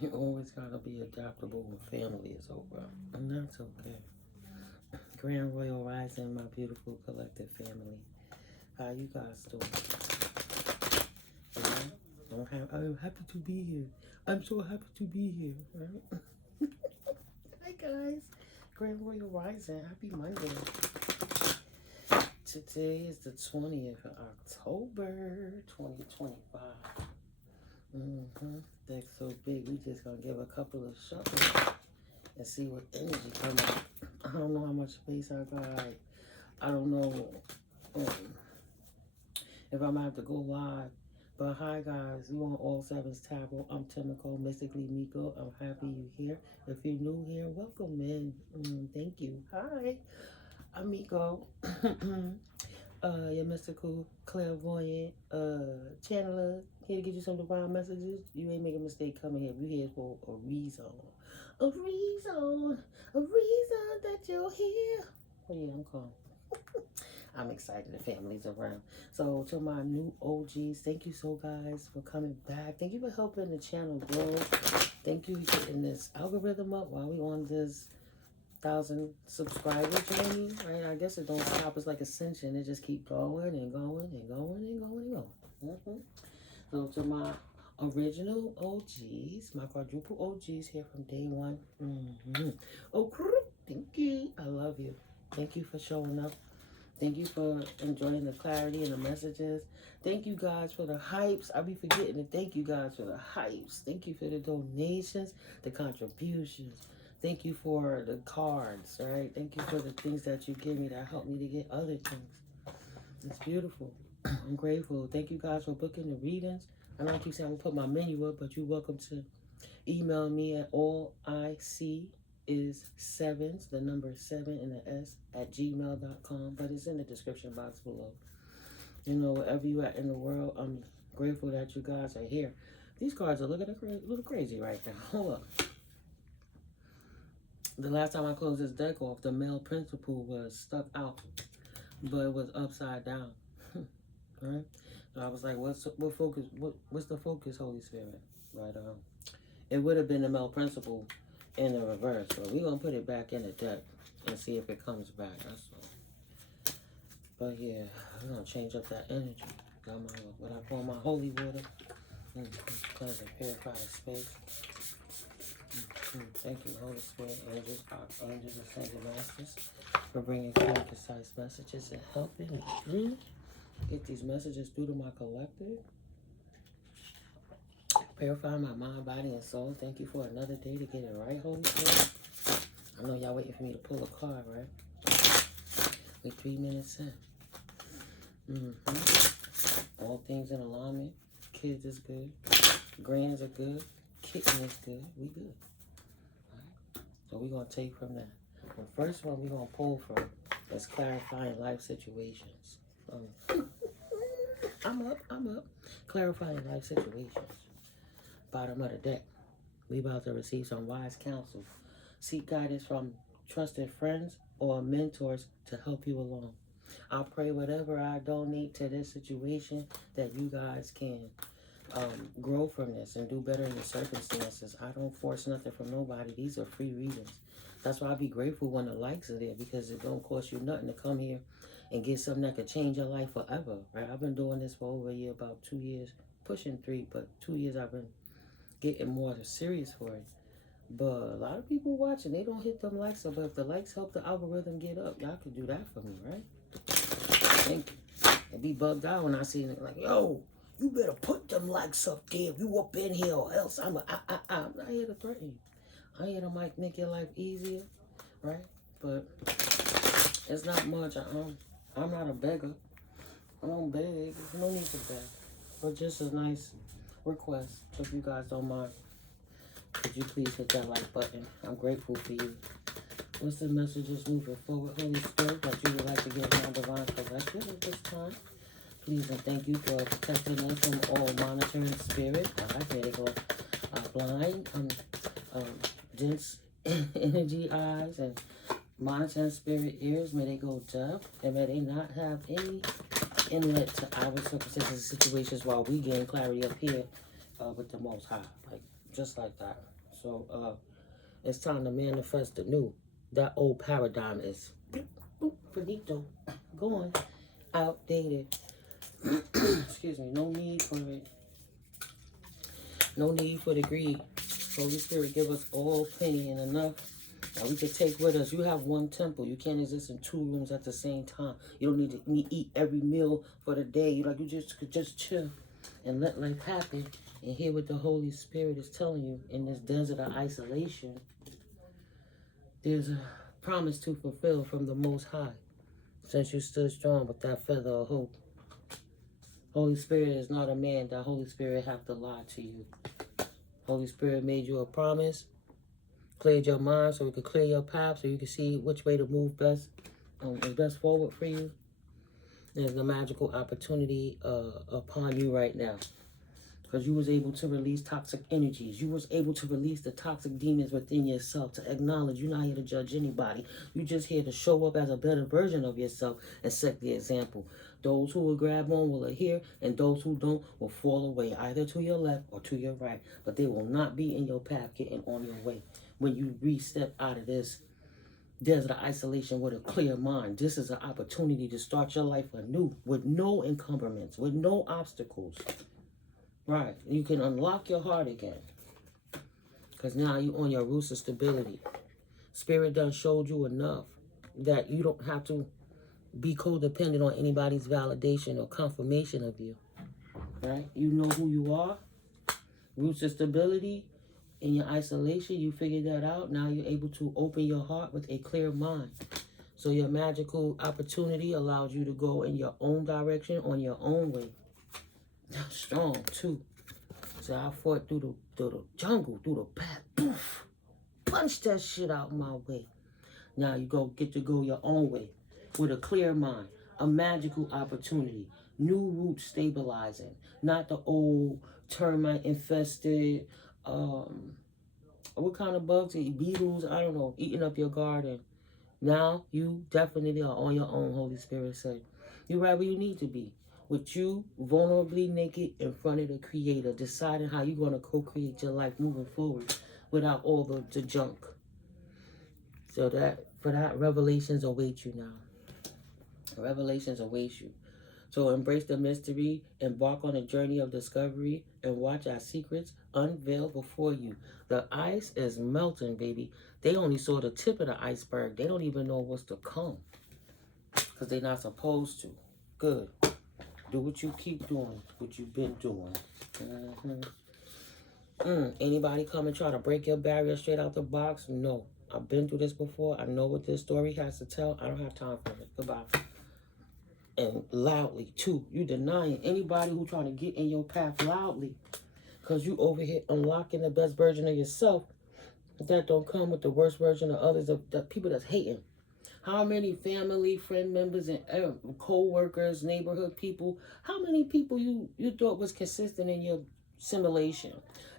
You always gotta be adaptable when family is over. And that's okay. Grand Royal Rising, my beautiful collective family. How you guys doing? I'm happy to be here. I'm so happy to be here. Right? Hi guys. Grand Royal Rising. Happy Monday. Today is the 20th of October 2025. Deck's so big, we just gonna give a couple of shuffles and see what energy come out. I don't know how much space I got. I don't know if I'm gonna have to go live. But hi guys, you on All Sevens Tarot. I'm Timiko, Mystically Miko. I'm happy you're here. If you're new here, welcome in. Thank you. Hi, I'm Miko. Your mystical, clairvoyant, channeler, here to get you some divine messages. You ain't make a mistake coming here. You're here for a reason. A reason. A reason that you're here. Oh yeah, I'm calm. I'm excited the family's around. So to my new OGs, thank you so guys for coming back. Thank you for helping the channel grow. Thank you for getting this algorithm up while we on this 1,000 subscriber journey, right? I guess it don't stop. It's like ascension. It just keep going and going and going and going and going. So to my original OGs, my quadruple OGs here from day one. Oh, thank you. I love you. Thank you for showing up. Thank you for enjoying the clarity and the messages. Thank you guys for the hypes. I be forgetting to thank you guys for the hypes. Thank you for the donations, the contributions. Thank you for the cards, right? Thank you for the things that you give me that help me to get other things. It's beautiful. I'm grateful. Thank you guys for booking the readings. I know I keep saying I'm going to put my menu up, but you're welcome to email me at allicis7, the number 7 and the S, at gmail.com. But it's in the description box below. You know, wherever you at in the world, I'm grateful that you guys are here. These cards are looking a little crazy right now. Hold up. The last time I closed this deck off, the male principle was stuck out, but it was upside down. Right? So I was like, what's the focus, Holy Spirit? But it would have been the male principle in the reverse. So we're gonna put it back in the deck and see if it comes back. That's all. But yeah, we're gonna change up that energy. Got my what I call my holy water. Cleanse and purify the space. Thank you, Holy Spirit, angels, archangels, and ascended masters, for bringing clear, concise messages and helping me get these messages through to my collective. Purify my mind, body, and soul. Thank you for another day to get it right, Holy Spirit. I know y'all waiting for me to pull a card, right? We're 3 minutes in. All things in alignment. Kids is good. Grands are good. Kitten is good. We good. So we're going to take from that. The first one we're going to pull from is clarifying life situations. I'm up. Clarifying life situations. Bottom of the deck. We about to receive some wise counsel. Seek guidance from trusted friends or mentors to help you along. I pray whatever I donate to this situation that you guys can grow from this and do better in your circumstances. I don't force nothing from nobody. These are free readings. That's why I be grateful when the likes are there, because it don't cost you nothing to come here and get something that could change your life forever, right? I've been doing this for over a year, about 2 years, pushing 3, but 2 years I've been getting more serious for it. But a lot of people watching, they don't hit them likes up. But if the likes help the algorithm get up, y'all can do that for me, right? Thank you. It be bugged out when I see it like, yo, you better put them likes up there if you up in here, or else I'm not here to threaten you. I'm here to make your life easier, right? But it's not much. I'm not a beggar. I don't beg. There's no need to beg. But just a nice request, if you guys don't mind. Could you please hit that like button? I'm grateful for you. What's the messages moving forward, Holy Spirit, that you would like to give my divine collective at this time? Please and thank you for protecting us from all monitoring spirit. Here they go. Blind, dense energy eyes, and monitoring spirit ears. May they go deaf, and may they not have any inlet to our circumstances and situations while we gain clarity up here with the Most High. Like, just like that. So it's time to manifest the new. That old paradigm is finito, gone, outdated. Excuse me. No need for it. No need for the greed. Holy Spirit, give us all plenty and enough that we can take with us. You have one temple. You can't exist in 2 rooms at the same time. You don't need to eat every meal for the day. You could just chill and let life happen and hear what the Holy Spirit is telling you in this desert of isolation. There's a promise to fulfill from the Most High, since you stood strong with that feather of hope. Holy Spirit is not a man that Holy Spirit have to lie to you. Holy Spirit made you a promise, cleared your mind so you could clear your path, so you can see which way to move best, is best forward for you. There's a magical opportunity upon you right now, because you was able to release toxic energies. You was able to release the toxic demons within yourself, to acknowledge you're not here to judge anybody. You're just here to show up as a better version of yourself and set the example. Those who will grab on will adhere, and those who don't will fall away, either to your left or to your right. But they will not be in your path getting on your way. When you re-step out of this desert of isolation with a clear mind, this is an opportunity to start your life anew with no encumbrance, with no obstacles. Right, you can unlock your heart again, because now you're on your roots of stability. Spirit done showed you enough that you don't have to be codependent on anybody's validation or confirmation of you. Right, you know who you are. Roots of stability. In your isolation, you figured that out. Now you're able to open your heart with a clear mind. So your magical opportunity allows you to go in your own direction, on your own way. Strong too. So I fought through the jungle, through the path. Poof, punch that shit out my way. Now you get to go your own way with a clear mind, a magical opportunity, new roots stabilizing, not the old termite infested. What kind of bugs? Beetles? I don't know. Eating up your garden. Now you definitely are on your own. Holy Spirit said, you're right where you need to be. With you vulnerably naked in front of the Creator, deciding how you're going to co-create your life moving forward without all the junk. So for that, revelations await you now. Revelations await you. So embrace the mystery, embark on a journey of discovery, and watch our secrets unveil before you. The ice is melting, baby. They only saw the tip of the iceberg. They don't even know what's to come, because they're not supposed to. Good. Do what you keep doing, what you've been doing. Anybody come and try to break your barrier straight out the box? No. I've been through this before. I know what this story has to tell. I don't have time for it. Goodbye. And loudly, too. You denying anybody who trying to get in your path loudly, because you over here unlocking the best version of yourself that don't come with the worst version of others, of the people that's hating. How many family, friend members, and co-workers, neighborhood people, how many people you thought was consistent in your simulation?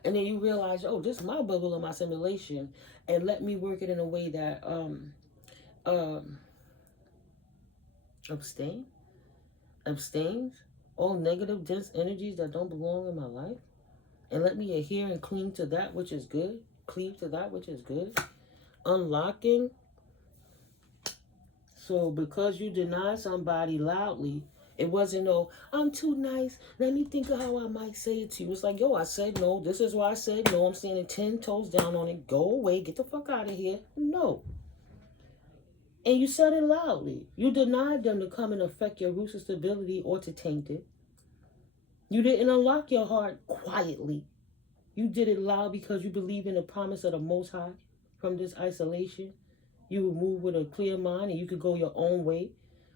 And then you realize, oh, this is my bubble of my simulation, and let me work it in a way that abstains all negative, dense energies that don't belong in my life, and let me adhere and cling to that which is good, cleave to that which is good, unlocking. So because you deny somebody loudly, it wasn't no, I'm too nice, let me think of how I might say it to you. It's like, yo, I said no, this is why I said no, I'm standing 10 toes down on it, go away, get the fuck out of here. No. And you said it loudly. You denied them to come and affect your roots of stability or to taint it. You didn't unlock your heart quietly. You did it loud because you believe in the promise of the Most High from this isolation. You would move with a clear mind and you could go your own way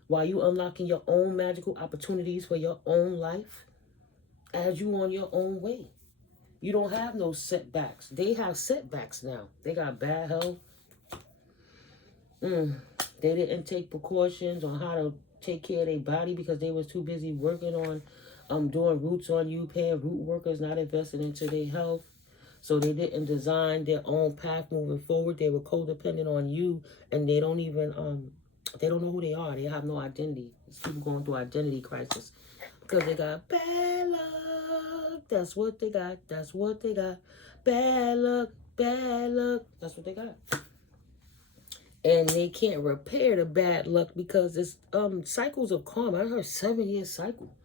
while you unlocking your own magical opportunities for your own life as you on your own way. You don't have no setbacks. They have setbacks now. They got bad health. They didn't take precautions on how to take care of their body because they was too busy working on doing roots on you, paying root workers, not investing into their health. So they didn't design their own path moving forward. They were codependent on you, and they don't even they don't know who they are. They have no identity. It's people going through identity crisis because they got bad luck. That's what they got. That's what they got. bad luck, bad luck. That's what they got. And they can't repair the bad luck because it's cycles of karma. I heard 7-year cycle.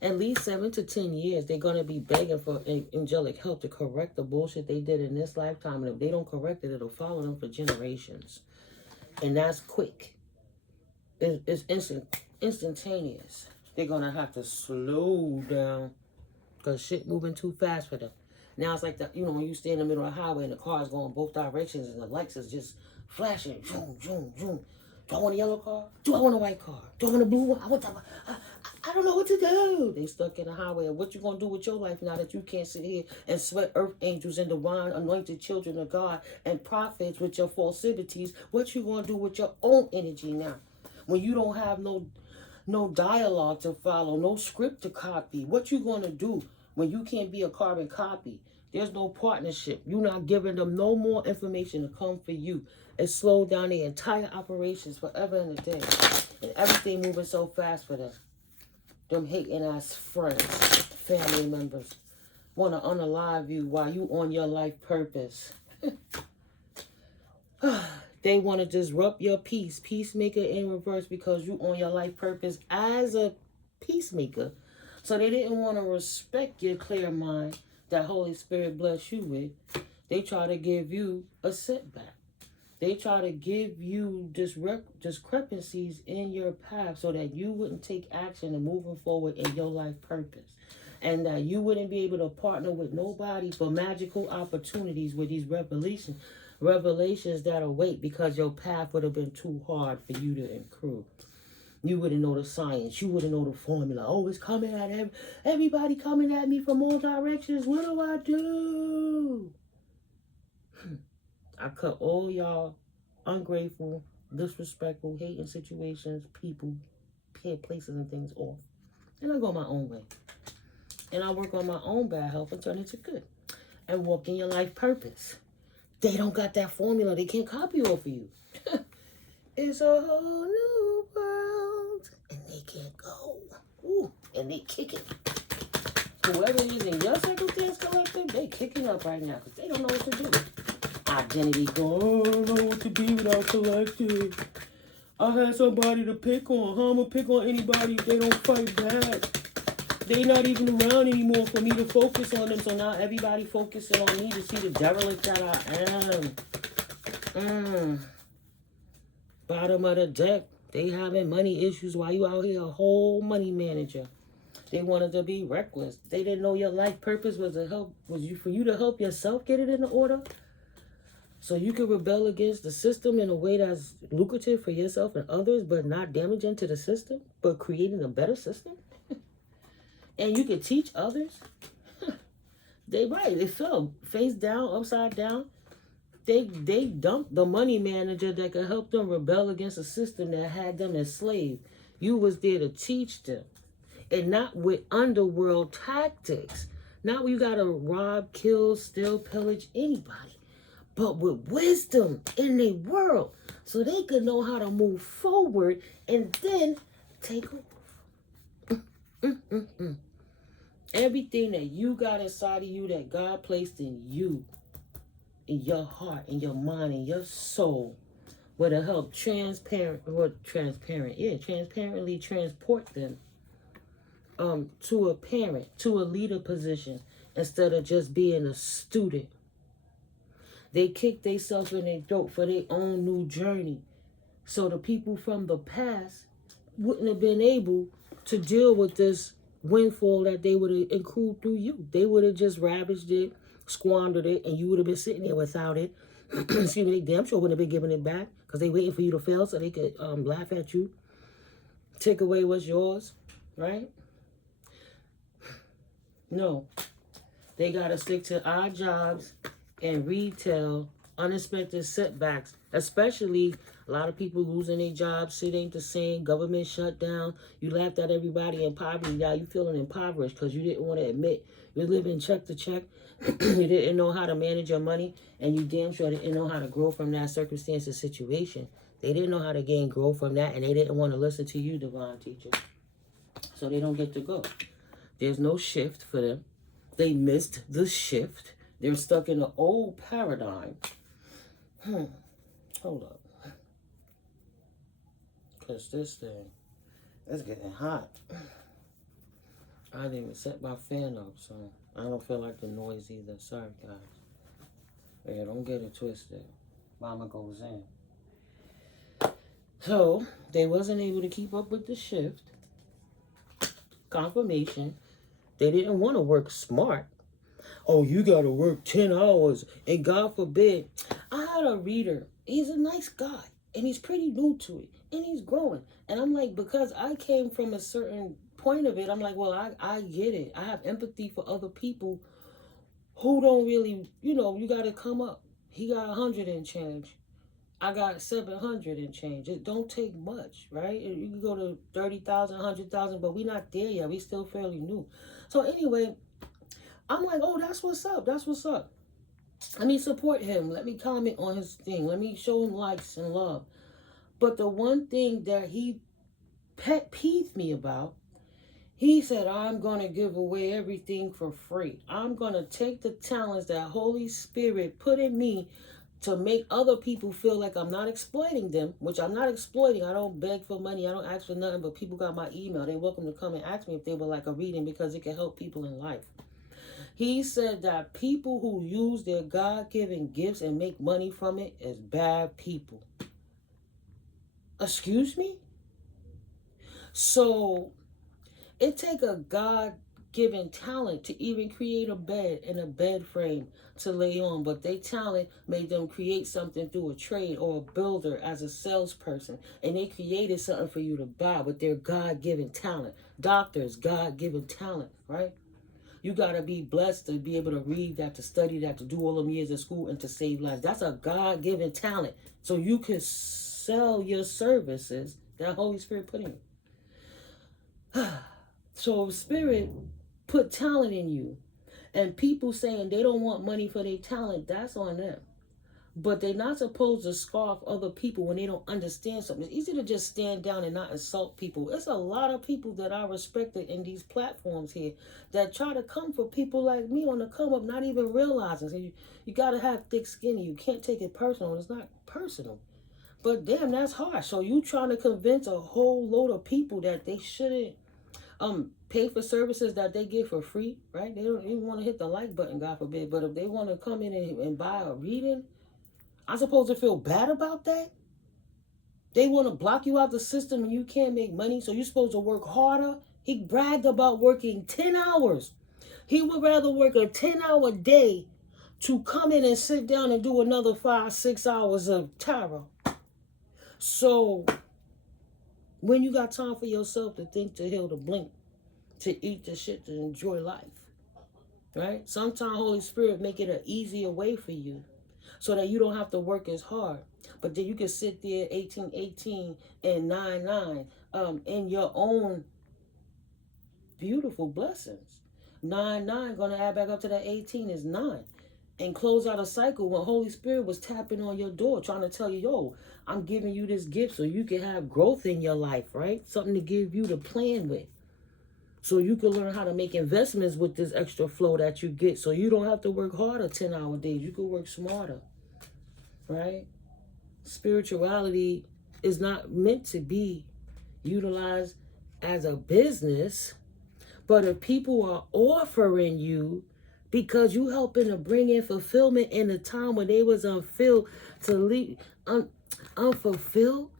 At least 7 to 10 years, they're going to be begging for angelic help to correct the bullshit they did in this lifetime. And if they don't correct it, it'll follow them for generations. And that's quick. It's instantaneous. They're going to have to slow down because shit moving too fast for them. Now it's like, when you stay in the middle of the highway and the car is going both directions and the lights is just flashing. Zoom, zoom, zoom. Do I want a yellow car? Do I want a white car? Do I want a blue one? I don't know what to do. They stuck in the highway. What you going to do with your life now that you can't sit here and sweat earth angels and divine anointed children of God and prophets with your falsities? What you going to do with your own energy now? When you don't have no dialogue to follow, no script to copy, what you going to do when you can't be a carbon copy? There's no partnership. You're not giving them no more information to come for you. It slowed down their entire operations forever and a day. And everything moving so fast for them. Them hating ass friends, family members, want to unalive you while you on your life purpose. They want to disrupt your peace. Peacemaker in reverse because you on your life purpose as a peacemaker. So they didn't want to respect your clear mind that Holy Spirit bless you with. They try to give you a setback. They try to give you discrepancies in your path so that you wouldn't take action and moving forward in your life purpose. And that you wouldn't be able to partner with nobody for magical opportunities with these revelations that await because your path would have been too hard for you to improve. You wouldn't know the science. You wouldn't know the formula. Oh, it's coming at everybody coming at me from all directions. What do I do? I cut all y'all ungrateful, disrespectful, hating situations, people, places, and things off. And I go my own way. And I work on my own bad health and turn it to good. And walk in your life purpose. They don't got that formula. They can't copy off of you. It's a whole new world. And they can't go. Ooh, and they kicking. Whoever is in your circumstance collective, they kicking up right now because they don't know what to do. Identity going, oh, I don't know what to be without collective. I had somebody to pick on. How I'm going to pick on anybody if they don't fight back? They not even around anymore for me to focus on them. So now everybody focusing on me to see the derelict that I am. Bottom of the deck. They having money issues while you out here a whole money manager. They wanted to be reckless. They didn't know your life purpose was for you to help yourself get it in order. So you can rebel against the system in a way that's lucrative for yourself and others, but not damaging to the system, but creating a better system. And you can teach others. They fell face down, upside down. They dumped the money manager that could help them rebel against a system that had them enslaved. You was there to teach them. And not with underworld tactics. Not where you gotta rob, kill, steal, pillage anybody. But with wisdom in their world. So they could know how to move forward and then take off. Everything that you got inside of you that God placed in you, in your heart, in your mind, in your soul, would help transparently transport them to a parent, to a leader position, instead of just being a student. They kick themselves in their throat for their own new journey. So the people from the past wouldn't have been able to deal with this windfall that they would have accrued through you. They would have just ravaged it, squandered it, and you would have been sitting there without it. Excuse me, they damn sure wouldn't have been giving it back because they waiting for you to fail so they could laugh at you, take away what's yours, right? No. They got to stick to odd jobs and retail, unexpected setbacks, especially a lot of people losing their jobs. Shit ain't the same. Government shut down. You laughed at everybody in poverty. Now you feeling impoverished because you didn't want to admit you're living check to check. You didn't know how to manage your money, and you damn sure didn't know how to grow from that circumstance or situation. They didn't know how to gain growth from that, and they didn't want to listen to you, divine teacher. So they don't get to go. There's no shift for them. They missed the shift. They're stuck in the old paradigm. Hold up. Because this thing is getting hot. I didn't even set my fan up, so I don't feel like the noise either. Sorry, guys. Yeah, don't get it twisted. Mama goes in. So, they wasn't able to keep up with the shift. Confirmation. They didn't want to work smart. Oh, you got to work 10 hours. And God forbid. I had a reader. He's a nice guy. And he's pretty new to it. And he's growing. And I'm like, because I came from a certain point of it, I'm like, well, I get it. I have empathy for other people who don't really, you got to come up. He got 100 and change. I got 700 and change. It don't take much, right? You can go to 30,000, 100,000, but we're not there yet. We still fairly new. So anyway, I'm like, oh, that's what's up. That's what's up. Let me support him. Let me comment on his thing. Let me show him likes and love. But the one thing that he pet peeved me about, he said, I'm going to give away everything for free. I'm going to take the talents that Holy Spirit put in me to make other people feel like I'm not exploiting them, which I'm not exploiting. I don't beg for money. I don't ask for nothing, but people got my email. They're welcome to come and ask me if they would like a reading because it can help people in life. He said that people who use their God-given gifts and make money from it is bad people. Excuse me? So it take a God-given talent to even create a bed and a bed frame to lay on, but they talent made them create something through a trade or a builder as a salesperson, and they created something for you to buy with their God-given talent. Doctors, God-given talent, right? You got to be blessed to be able to read that, to study that, to do all them years of school, and to save lives. That's a God-given talent. So you can sell your services that Holy Spirit put in you. So if Spirit put talent in you, and people saying they don't want money for their talent, that's on them. But they're not supposed to scoff other people when they don't understand something. It's easy to just stand down and not insult people. It's a lot of people that I respected in these platforms here that try to come for people like me on the come up, not even realizing. So you got to have thick skin. You can't take it personal. It's not personal. But damn, that's harsh. So you trying to convince a whole load of people that they shouldn't pay for services that they get for free, right? They don't even want to hit the like button, God forbid. But if they want to come in and buy a reading, I'm supposed to feel bad about that? They want to block you out the system and you can't make money, so you're supposed to work harder? He bragged about working 10 hours. He would rather work a 10-hour day to come in and sit down and do another 5-6 hours of tarot. So when you got time for yourself to think, to heal, to blink, to eat the shit, to enjoy life, right? Sometimes Holy Spirit make it an easier way for you, so that you don't have to work as hard. But then you can sit there 1818 and 99 in your own beautiful blessings. 99 going to add back up to that 18 is 9. And close out a cycle when Holy Spirit was tapping on your door trying to tell you, yo, I'm giving you this gift so you can have growth in your life, right? Something to give you to plan with. So you can learn how to make investments with this extra flow that you get, so you don't have to work harder 10-hour days. You can work smarter. Right? Spirituality is not meant to be utilized as a business, but if people are offering you because you helping to bring in fulfillment in a time when they was unfulfilled, to leave unfulfilled,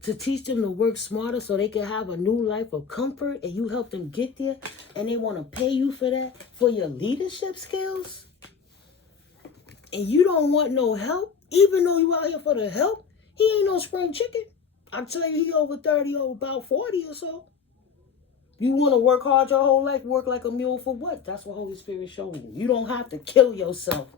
to teach them to work smarter so they can have a new life of comfort, and you help them get there, and they want to pay you for that, for your leadership skills, and you don't want no help, even though you out here for the help. He ain't no spring chicken. I tell you, he over 30 or about 40 or so. You want to work hard your whole life, work like a mule for what? That's what Holy Spirit is showing you. You don't have to kill yourself.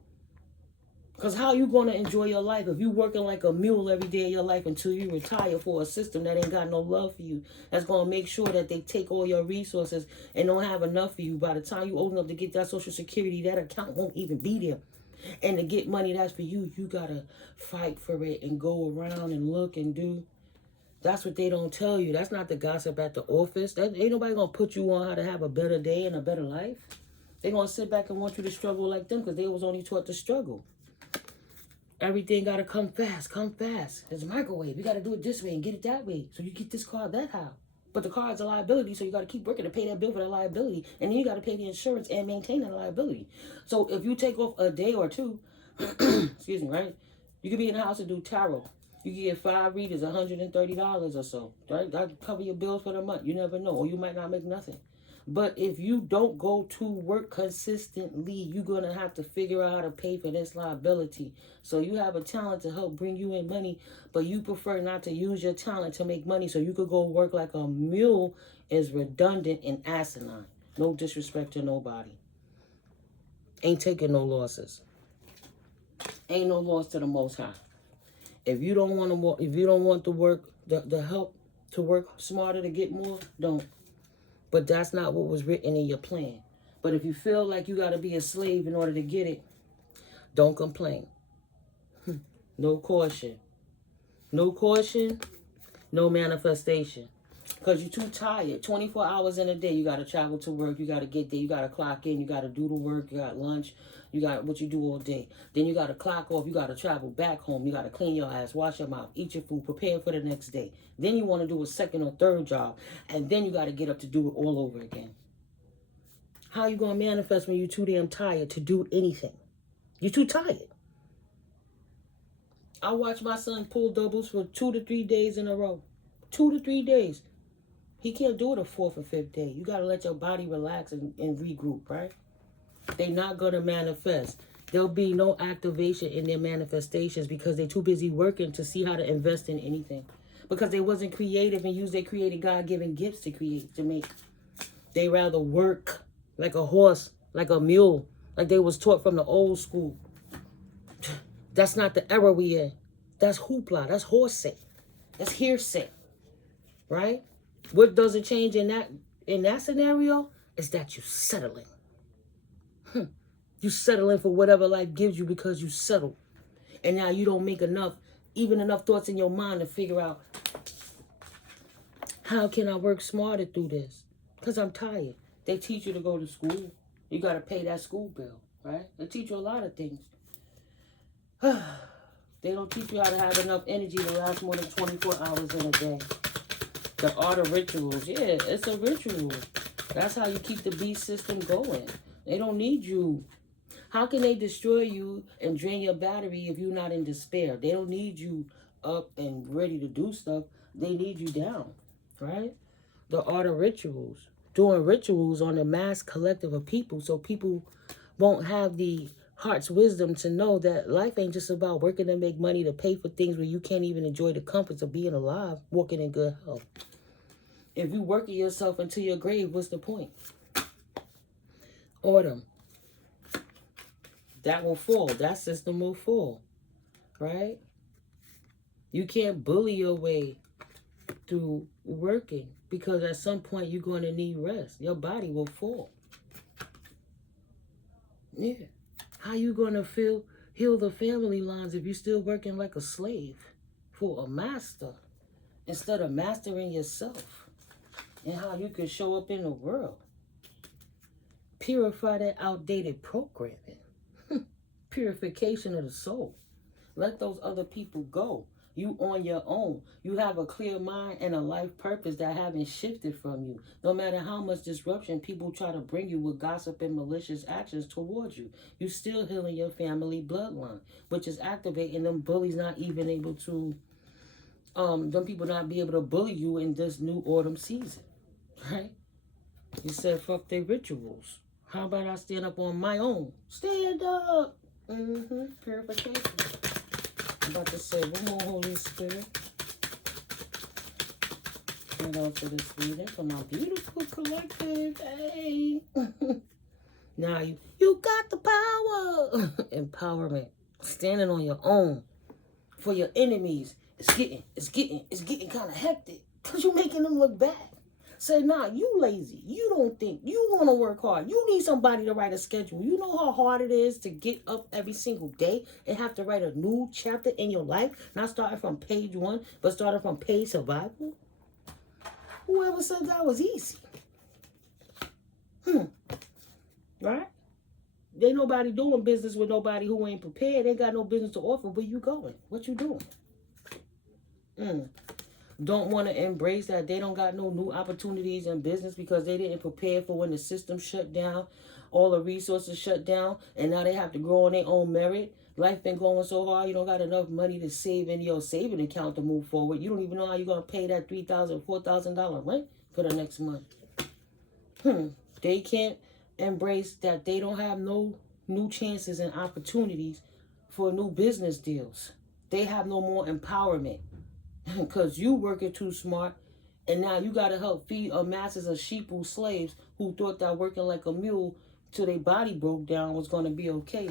Because how you going to enjoy your life if you working like a mule every day of your life until you retire for a system that ain't got no love for you, that's going to make sure that they take all your resources and don't have enough for you. By the time you old enough to get that Social Security, that account won't even be there. And to get money that's for you, you got to fight for it and go around and look and do. That's what they don't tell you. That's not the gossip at the office. That ain't nobody going to put you on how to have a better day and a better life. They're going to sit back and want you to struggle like them because they was only taught to struggle. Everything got to come fast, come fast. It's a microwave. You got to do it this way and get it that way. So you get this car that how. But the car is a liability, so you got to keep working to pay that bill for that liability. And then you got to pay the insurance and maintain that liability. So if you take off a day or two, excuse me, right? You could be in the house and do tarot. You can get 5 readers, $130 or so. Right? That cover your bills for the month. You never know. Or you might not make nothing. But if you don't go to work consistently, you're going to have to figure out how to pay for this liability. So you have a talent to help bring you in money, but you prefer not to use your talent to make money so you could go work like a mule is redundant and asinine. No disrespect to nobody. Ain't taking no losses. Ain't no loss to the Most High. If you don't want to, if you don't want the work, the help to work smarter to get more, don't. But that's not what was written in your plan. But if you feel like you got to be a slave in order to get it, don't complain. No caution. No caution, no manifestation. Because you're too tired. 24 hours in a day, you got to travel to work. You got to get there. You got to clock in. You got to do the work. You got lunch. You got what you do all day. Then you got to clock off. You got to travel back home. You got to clean your ass, wash your mouth, eat your food, prepare for the next day. Then you want to do a second or third job. And then you got to get up to do it all over again. How you going to manifest when you're too damn tired to do anything? You're too tired. I watched my son pull doubles for 2 to 3 days in a row. 2 to 3 days. He can't do it a 4th or 5th day. You got to let your body relax and regroup, right? They're not going to manifest. There'll be no activation in their manifestations because they're too busy working to see how to invest in anything. Because they wasn't creative and used their created God-given gifts to create, to make. They rather work like a horse, like a mule, like they was taught from the old school. That's not the era we in. That's hoopla. That's horsey. That's hearsay. Right? What doesn't change in that scenario is that you're settling. You settling for whatever life gives you because you settle. And now you don't make enough thoughts in your mind to figure out, how can I work smarter through this? Because I'm tired. They teach you to go to school. You got to pay that school bill, right? They teach you a lot of things. They don't teach you how to have enough energy to last more than 24 hours in a day. The art of rituals. Yeah, it's a ritual. That's how you keep the beast system going. They don't need you. How can they destroy you and drain your battery if you're not in despair? They don't need you up and ready to do stuff. They need you down, right? The art of rituals. Doing rituals on a mass collective of people so people won't have the heart's wisdom to know that life ain't just about working to make money to pay for things where you can't even enjoy the comforts of being alive, walking in good health. If you working yourself into your grave, what's the point? Autumn. That will fall. That system will fall. Right? You can't bully your way through working because at some point you're going to need rest. Your body will fall. Yeah. How you going to heal the family lines if you're still working like a slave for a master instead of mastering yourself and how you can show up in the world? Purify that outdated programming. Purification of the soul. Let those other people go. You on your own. You have a clear mind and a life purpose that haven't shifted from you. No matter how much disruption people try to bring you with gossip and malicious actions towards you, you still healing your family bloodline, which is activating them bullies not even able to, them people not be able to bully you in this new autumn season, right? You said fuck their rituals. How about I stand up on my own? Stand up. Purification. I'm about to say one more, Holy Spirit. And on to this reading for my beautiful collective. Hey. Now you got the power. Empowerment. Standing on your own. For your enemies. It's getting kind of hectic. Because you're making them look bad. Say, nah, you lazy. You don't think. You want to work hard. You need somebody to write a schedule. You know how hard it is to get up every single day and have to write a new chapter in your life? Not starting from page 1, but starting from page survival? Whoever said that was easy? right? Ain't nobody doing business with nobody who ain't prepared. They got no business to offer. Where you going? What you doing? Don't want to embrace that they don't got no new opportunities in business because they didn't prepare for when the system shut down, all the resources shut down, and now they have to grow on their own merit. Life been going so hard, you don't got enough money to save in your saving account to move forward. You don't even know how you're going to pay that $3,000, $4,000 rent for the next month. They can't embrace that they don't have no new chances and opportunities for new business deals. They have no more empowerment because you working too smart, and now you got to help feed a masses of sheeple slaves who thought that working like a mule till their body broke down was going to be okay.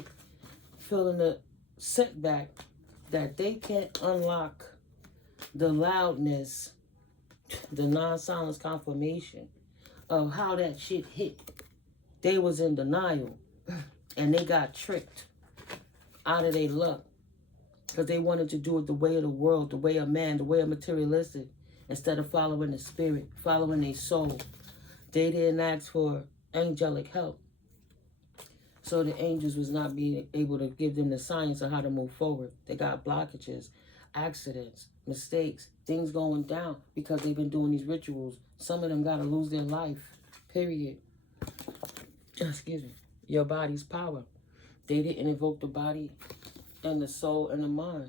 Feeling the setback that they can't unlock the loudness, the non-silence confirmation of how that shit hit. They was in denial, and they got tricked out of their luck because they wanted to do it the way of the world, the way of man, the way of materialistic, instead of following the spirit, following their soul. They didn't ask for angelic help, so the angels was not being able to give them the science of how to move forward. They got blockages, accidents, mistakes, things going down because they've been doing these rituals. Some of them got to lose their life, period. Excuse me. Your body's power. They didn't invoke the body and the soul and the mind.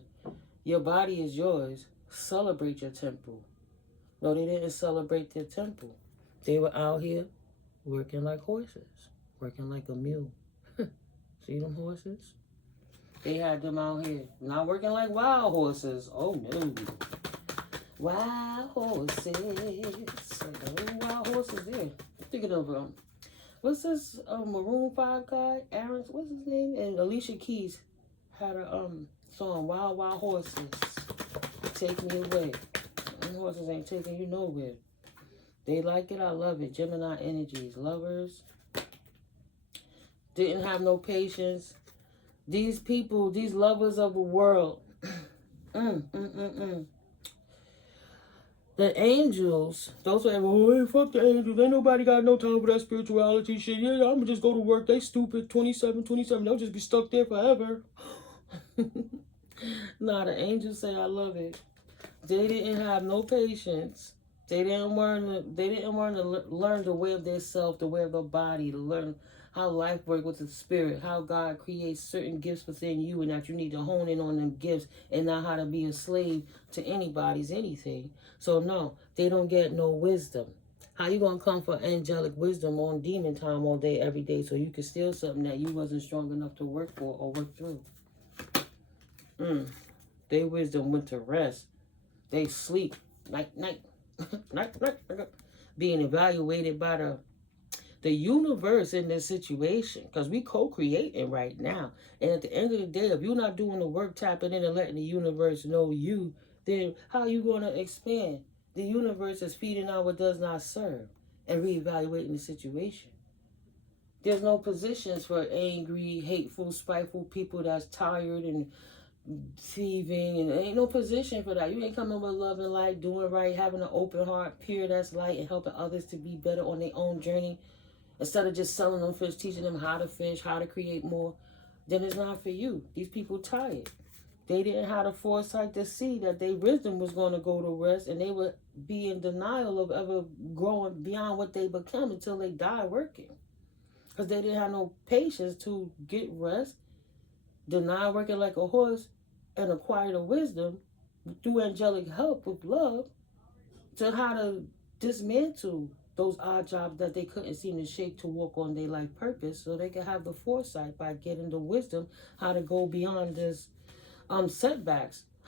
Your body is yours. Celebrate your temple. No, they didn't celebrate their temple. They were out here working like horses, working like a mule. See them horses? They had them out here not working like wild horses. Oh no. Wild horses. No wild horses there. Thinking of what's this Maroon 5 guy? Aaron, what's his name? And Alicia Keys had a song, Wild Wild Horses. Take me away. Them horses ain't taking you nowhere. They like it, I love it. Gemini energies, lovers. Didn't have no patience. These people, these lovers of the world. The angels, those who oh, hey, fuck the angels. Ain't nobody got no time for that spirituality shit. Yeah, I'm gonna just go to work. They stupid. 27. They'll just be stuck there forever. Nah, the angels say I love it. They didn't have no patience. They didn't learn to learn the way of their self, the way of their body, to learn how life works with the spirit, how God creates certain gifts within you, and that you need to hone in on them gifts and not how to be a slave to anybody's anything. So no, they don't get no wisdom. How you gonna come for angelic wisdom on demon time all day, every day, so you can steal something that you wasn't strong enough to work for or work through? Their wisdom went to rest. They sleep night, being evaluated by the universe in this situation, because we co-creating right now. And at the end of the day, if you're not doing the work, tapping in and letting the universe know you, then how are you going to expand? The universe is feeding out what does not serve and reevaluating the situation. There's no positions for angry, hateful, spiteful people that's tired and thieving, and ain't no position for that. You ain't coming with love and light, doing right, having an open heart, pure that's light, and helping others to be better on their own journey. Instead of just selling them fish, teaching them how to fish, how to create more, then it's not for you. These people tired. They didn't have the foresight to see that their wisdom was going to go to rest, and they would be in denial of ever growing beyond what they become until they die working. Because they didn't have no patience to get rest, deny working like a horse, and acquire the wisdom through angelic help with love to how to dismantle those odd jobs that they couldn't seem to shake to walk on their life purpose, so they can have the foresight by getting the wisdom how to go beyond this setbacks